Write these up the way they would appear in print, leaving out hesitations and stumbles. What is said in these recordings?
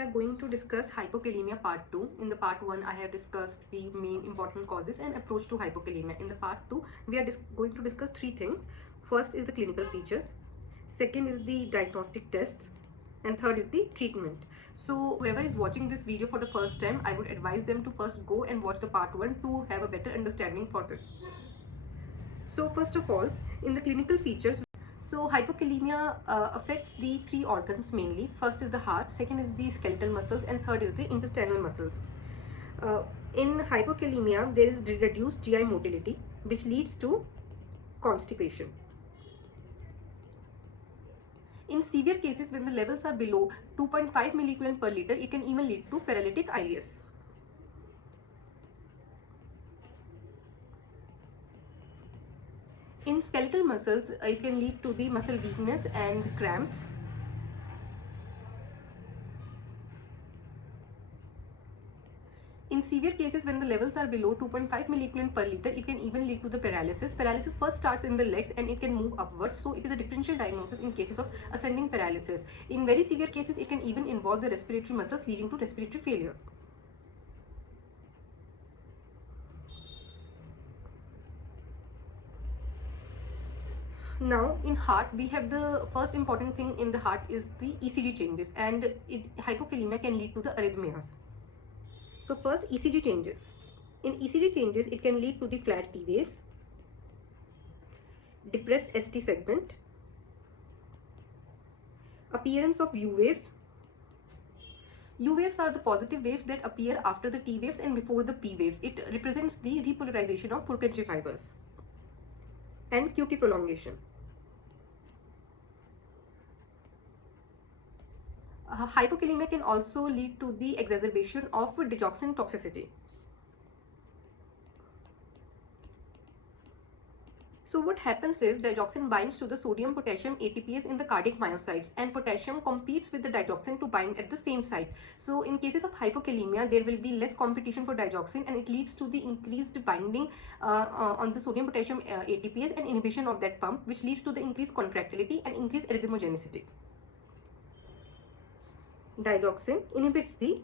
we are going to discuss hypokalemia part 2. In the part 1, I have discussed the main important causes and approach to hypokalemia. In the part 2, we are going to discuss three things. First is the clinical features. Second is the diagnostic tests. And third is the treatment. So whoever is watching this video for the first time, I would advise them to first go and watch the part 1 to have a better understanding for this. So first of all, in the clinical features, so hypokalemia affects the three organs mainly. First is the heart, second is the skeletal muscles, and third is the intestinal muscles. In hypokalemia, there is reduced GI motility, which leads to constipation. In severe cases, when the levels are below 2.5 milliequivalent per liter, it can even lead to paralytic ileus. In skeletal muscles, it can lead to the muscle weakness and cramps. In severe cases, when the levels are below 2.5 milliequivalent per liter, it can even lead to the paralysis. Paralysis first starts in the legs and it can move upwards. So it is a differential diagnosis in cases of ascending paralysis. In very severe cases, it can even involve the respiratory muscles, leading to respiratory failure. Now in heart, we have the first important thing in the heart is the ECG changes, and hypokalemia can lead to the arrhythmias. So first, ECG changes. In ECG changes, it can lead to the flat T waves, depressed ST segment, appearance of U waves. U waves are the positive waves that appear after the T waves and before the P waves. It represents the repolarization of Purkinje fibers, and QT prolongation. Hypokalemia can also lead to the exacerbation of digoxin toxicity. So what happens is digoxin binds to the sodium potassium ATPase in the cardiac myocytes, and potassium competes with the digoxin to bind at the same site. So in cases of hypokalemia, there will be less competition for digoxin, and it leads to the increased binding on the sodium potassium ATPase and inhibition of that pump, which leads to the increased contractility and increased arrhythmogenicity. Digoxin inhibits the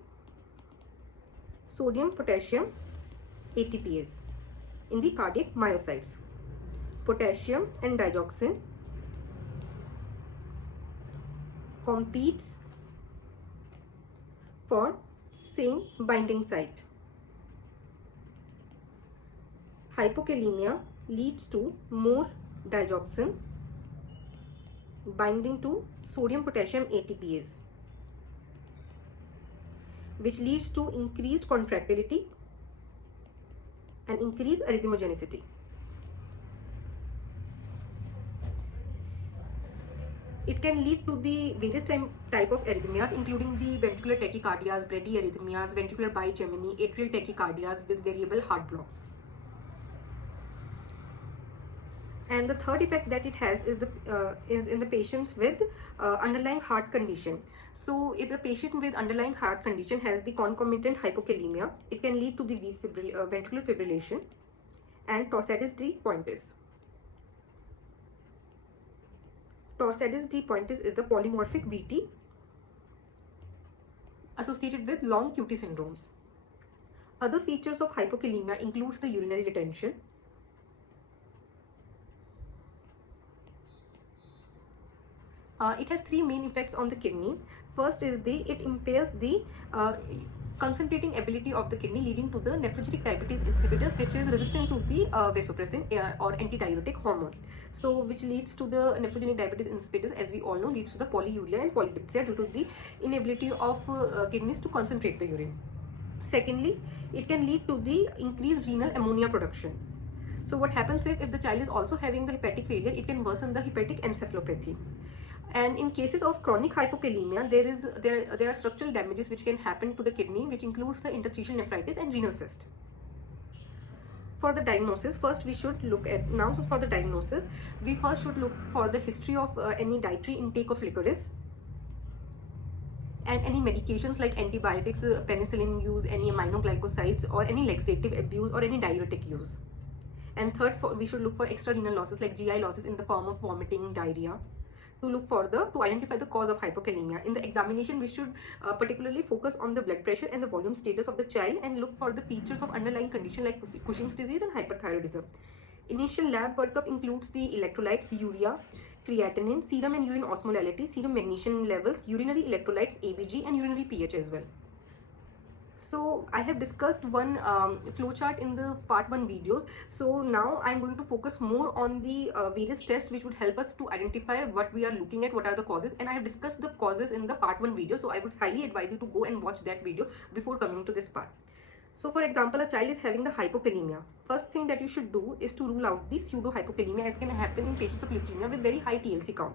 sodium potassium ATPase in the cardiac myocytes. Potassium and digoxin competes for same binding site. Hypokalemia leads to more digoxin binding to sodium potassium ATPase, which leads to increased contractility and increased arrhythmogenicity. It can lead to the various type of arrhythmias, including the ventricular tachycardias, bradyarrhythmias, ventricular bigeminy, atrial tachycardias with variable heart blocks. And the third effect that it has is in the patients with underlying heart condition. So if the patient with underlying heart condition has the concomitant hypokalemia, it can lead to the ventricular fibrillation and torsades de pointes. Torsades de pointes is the polymorphic VT associated with long QT syndromes. Other features of hypokalemia includes the urinary retention, it has three main effects on the kidney. First is it impairs the concentrating ability of the kidney, leading to the nephrogenic diabetes insipidus, which is resistant to the vasopressin or antidiuretic hormone. So which leads to the nephrogenic diabetes insipidus, as we all know, leads to the polyuria and polydipsia due to the inability of kidneys to concentrate the urine. Secondly, it can lead to the increased renal ammonia production. So what happens if the child is also having the hepatic failure, it can worsen the hepatic encephalopathy. And in cases of chronic hypokalemia, there are structural damages which can happen to the kidney, which includes the interstitial nephritis and renal cyst. For the diagnosis, first we should look at, for the diagnosis, we first should look for the history of any dietary intake of licorice, and any medications like antibiotics, penicillin use, any aminoglycosides, or any laxative abuse, or any diuretic use. And third, we should look for extrarenal losses like GI losses in the form of vomiting, diarrhea. to identify the cause of hypokalemia. In the examination, we should particularly focus on the blood pressure and the volume status of the child and look for the features of underlying condition like Cushing's disease and hyperthyroidism. Initial lab workup includes the electrolytes, urea, creatinine, serum and urine osmolality, serum magnesium levels, urinary electrolytes, ABG, and urinary pH as well. So I have discussed one flowchart in the part 1 videos. So now I'm going to focus more on the various tests which would help us to identify what we are looking at, what are the causes, and I have discussed the causes in the part 1 video. So I would highly advise you to go and watch that video before coming to this part. So for example, a child is having the hypokalemia. First thing that you should do is to rule out the pseudo hypokalemia, as can happen in patients of leukemia with very high TLC count.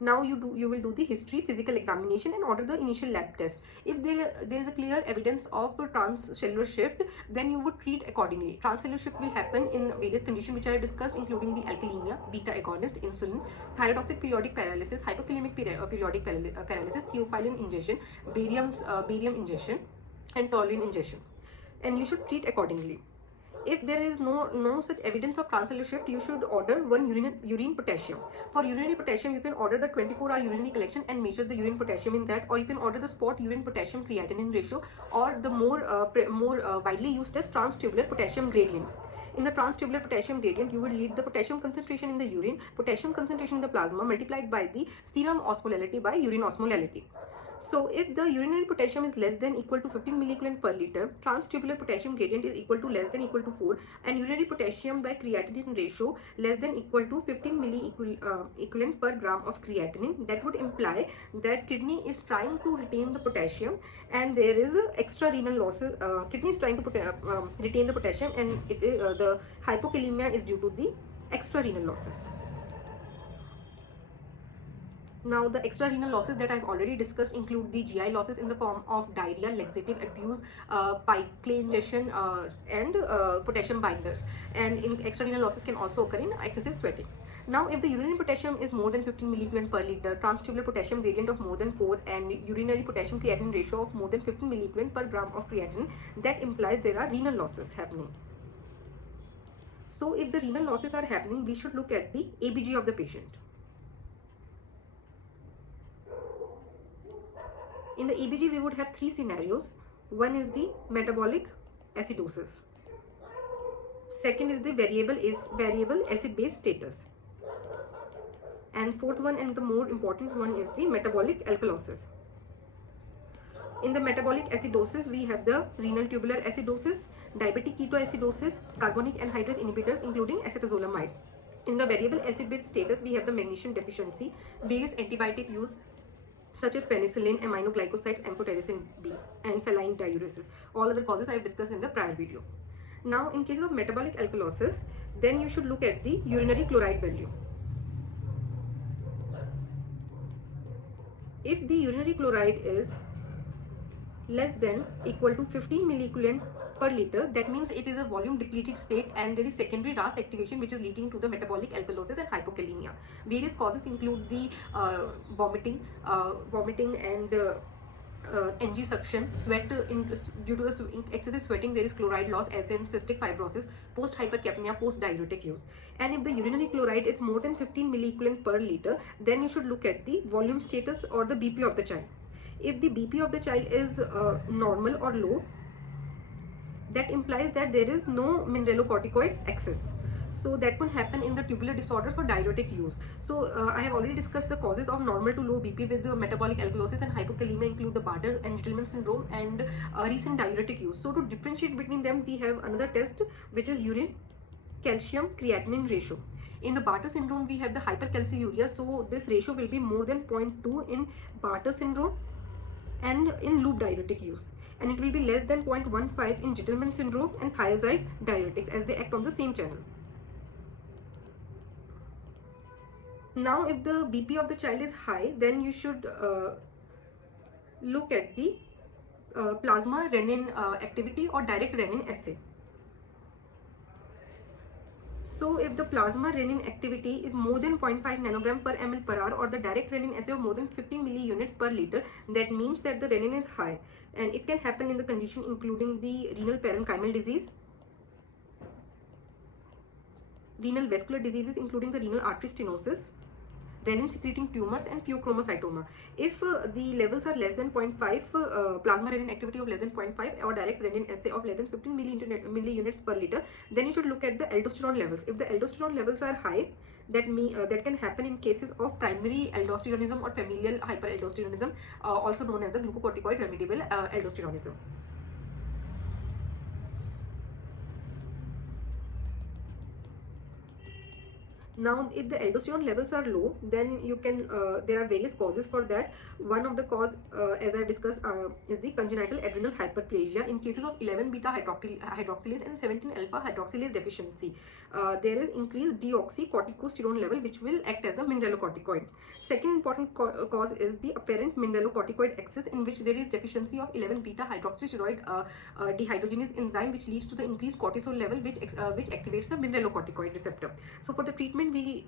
Now you will do the history, physical examination, and order the initial lab test. If there is a clear evidence of transcellular shift, then you would treat accordingly. Transcellular shift will happen in various conditions which I have discussed, including the alkalemia, beta agonist, insulin, thyrotoxic periodic paralysis, hypokalemic periodic paralysis, theophylline ingestion, barium ingestion, and toluene ingestion, and you should treat accordingly. If there is no such evidence of transcellular shift, you should order one urine potassium. For urinary potassium, you can order the 24-hour urinary collection and measure the urine potassium in that, or you can order the spot urine potassium creatinine ratio, or the more widely used test, transtubular potassium gradient. In the transtubular potassium gradient, you will lead the potassium concentration in the urine, potassium concentration in the plasma multiplied by the serum osmolality by urine osmolality. So if the urinary potassium is less than equal to 15 milliequivalent per liter, transtubular potassium gradient is equal to less than equal to 4, and urinary potassium by creatinine ratio less than equal to 15 milliequivalent per gram of creatinine, that would imply that kidney is trying to retain the potassium and there is extra renal losses. Kidney is trying to retain the potassium, and the hypokalemia is due to the extra renal losses. Now, the extra renal losses that I've already discussed include the GI losses in the form of diarrhea, laxative abuse, clay ingestion, and potassium binders. And extra renal losses can also occur in excessive sweating. Now, if the urinary potassium is more than 15 milliequivalent per liter, transtubular potassium gradient of more than 4, and urinary potassium creatinine ratio of more than 15 milliequivalent per gram of creatinine, that implies there are renal losses happening. So, if the renal losses are happening, we should look at the ABG of the patient. In the ABG, we would have 3 scenarios. One is the metabolic acidosis. Second is the variable acid-base status. And fourth one, and the more important one, is the metabolic alkalosis. In the metabolic acidosis, we have the renal tubular acidosis, diabetic ketoacidosis, carbonic anhydrase inhibitors including acetazolamide. In the variable acid-base status, we have the magnesium deficiency, various antibiotic use such as penicillin, aminoglycosides, amphotericin B, and saline diuresis. All other causes I have discussed in the prior video. Now, in case of metabolic alkalosis, then you should look at the urinary chloride value. If the urinary chloride is less than equal to 15 milliequivalent per liter, that means it is a volume depleted state and there is secondary RAS activation which is leading to the metabolic alkalosis and hypokalemia. Various causes include the vomiting and NG suction, sweat due to the excessive sweating. There is chloride loss, as in cystic fibrosis, post hypercapnia, post diuretic use. And if the urinary chloride is more than 15 milliequivalent per liter, then you should look at the volume status or the BP of the child. If the BP of the child is normal or low, that implies that there is no mineralocorticoid excess. So that could happen in the tubular disorders or diuretic use. So I have already discussed the causes of normal to low BP with the metabolic alkalosis and hypokalemia include the Bartter and Gentleman syndrome and recent diuretic use. So to differentiate between them, we have another test which is urine calcium creatinine ratio. In the Bartter syndrome, we have the hypercalciuria. So this ratio will be more than 0.2 in Bartter syndrome and in loop diuretic use, and it will be less than 0.15 in Gentleman syndrome and thiazide diuretics, as they act on the same channel. Now, if the BP of the child is high, then you should look at the plasma renin activity or direct renin assay. So, if the plasma renin activity is more than 0.5 nanogram per ml per hour or the direct renin assay of more than 15 milliunits per liter, that means that the renin is high, and it can happen in the condition including the renal parenchymal disease, renal vascular diseases including the renal artery stenosis, renin secreting tumors, and pheochromocytoma. If the levels are less than 0.5, plasma renin activity of less than 0.5 or direct renin assay of less than 15 milliunits per liter, then you should look at the aldosterone levels. If the aldosterone levels are high, that can happen in cases of primary aldosteronism or familial hyperaldosteronism, also known as the glucocorticoid remediable aldosteronism. Now, if the aldosterone levels are low, then you can there are various causes for that. One of the cause, as I discussed, is the congenital adrenal hyperplasia. In cases of 11 beta hydroxylase and 17 alpha hydroxylase deficiency, there is increased deoxycorticosterone level, which will act as the mineralocorticoid. Second important cause is the apparent mineralocorticoid excess, in which there is deficiency of 11 beta hydroxysteroid dehydrogenase enzyme, which leads to the increased cortisol level, which activates the mineralocorticoid receptor. So for the treatment, we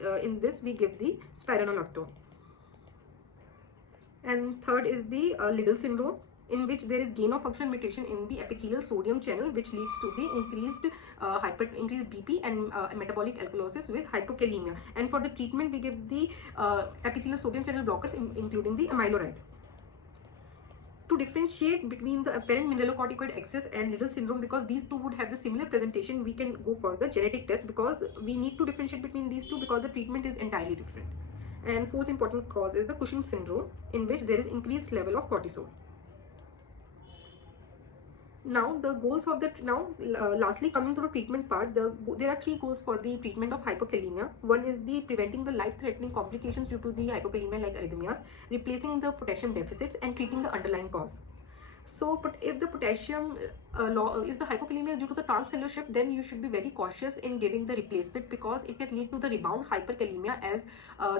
give the spironolactone. And third is the Liddle syndrome, in which there is gain of function mutation in the epithelial sodium channel, which leads to the increased BP and metabolic alkalosis with hypokalemia. And for the treatment, we give the epithelial sodium channel blockers, including the amiloride. To differentiate between the apparent mineralocorticoid excess and Liddle syndrome, because these two would have the similar presentation, we can go for the genetic test, because we need to differentiate between these two because the treatment is entirely different. And fourth important cause is the Cushing syndrome, in which there is increased level of cortisol. Now the goals of the lastly, coming to the treatment part, there are three goals for the treatment of hypokalemia. One is the preventing the life-threatening complications due to the hypokalemia, like arrhythmias, replacing the potassium deficits, and treating the underlying cause. So, but if the potassium is the hypokalemia is due to the transcellular shift, then you should be very cautious in giving the replacement, because it can lead to the rebound hyperkalemia as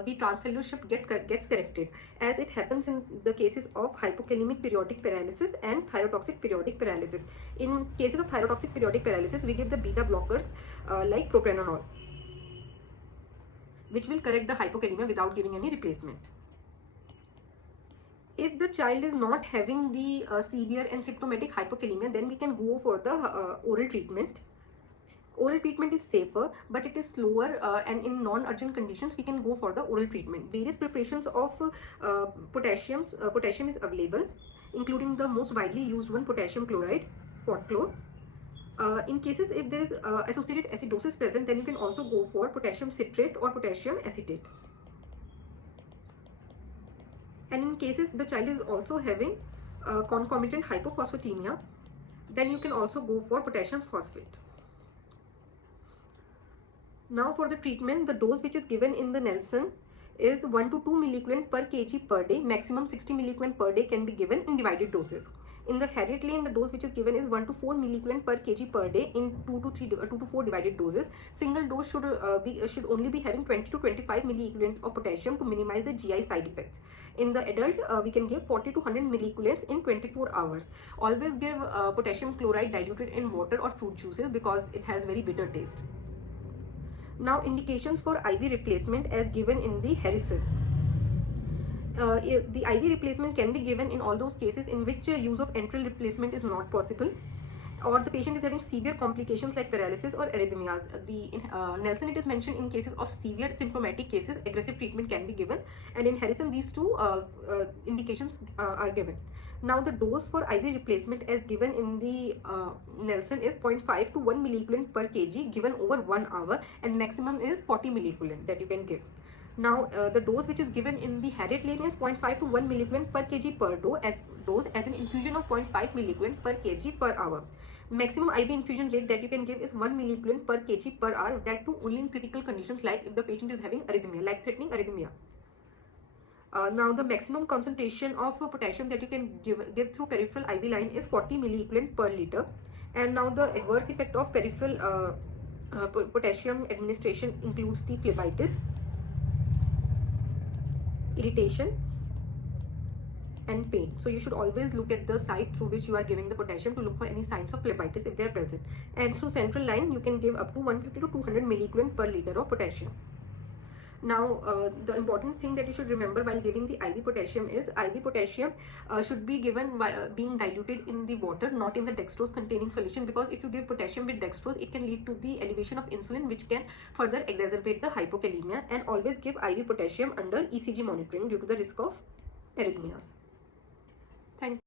the transcellular shift gets corrected, as it happens in the cases of hypokalemic periodic paralysis and thyrotoxic periodic paralysis. In cases of thyrotoxic periodic paralysis, we give the beta blockers like propranolol, which will correct the hypokalemia without giving any replacement. If the child is not having the severe and symptomatic hypokalemia, then we can go for the oral treatment. Oral treatment is safer, but it is slower, and in non-urgent conditions, we can go for the oral treatment. Various preparations of potassium is available, including the most widely used one, potassium chloride, potchlor. In cases if there is associated acidosis present, then you can also go for potassium citrate or potassium acetate. And in cases the child is also having concomitant hypophosphatemia, then you can also go for potassium phosphate. Now for the treatment, the dose which is given in the Nelson is 1 to 2 milliequivalent per kg per day. Maximum 60 milliequivalent per day can be given in divided doses. In the Harriet Lane, the dose which is given is 1 to 4 milliequivalent per kg per day in 2 to 4 divided doses. Single dose should only be having 20 to 25 milliequivalents of potassium to minimize the GI side effects. In the adult, we can give 40 to 100 milliequivalents in 24 hours. Always give potassium chloride diluted in water or fruit juices, because it has very bitter taste. Now, indications for IV replacement as given in the Harrison. The IV replacement can be given in all those cases in which use of enteral replacement is not possible, or the patient is having severe complications like paralysis or arrhythmias. In Nelson, it is mentioned in cases of severe symptomatic cases, aggressive treatment can be given, and in Harrison, these two indications are given. Now, the dose for IV replacement as given in the Nelson is 0.5 to 1 milliequivalent per kg given over 1 hour, and maximum is 40 milliequivalent that you can give. Now, the dose which is given in the Harriet Lane is 0.5 to 1 milliequivalent per kg per dose as an infusion of 0.5 milliequivalent per kg per hour. Maximum IV infusion rate that you can give is 1 milliequivalent per kg per hour, that too only in critical conditions like if the patient is having arrhythmia, life-threatening arrhythmia. Now, the maximum concentration of potassium that you can give through peripheral IV line is 40 milliequivalent per liter. And now, the adverse effect of peripheral potassium administration includes the phlebitis, irritation, and pain. So you should always look at the site through which you are giving the potassium to look for any signs of phlebitis if they are present. And through central line, you can give up to 150 to 200 milliequivalent per liter of potassium. Now, the important thing that you should remember while giving the IV potassium is IV potassium should be given by being diluted in the water, not in the dextrose containing solution, because if you give potassium with dextrose, it can lead to the elevation of insulin, which can further exacerbate the hypokalemia. And always give IV potassium under ECG monitoring due to the risk of arrhythmias. Thank you.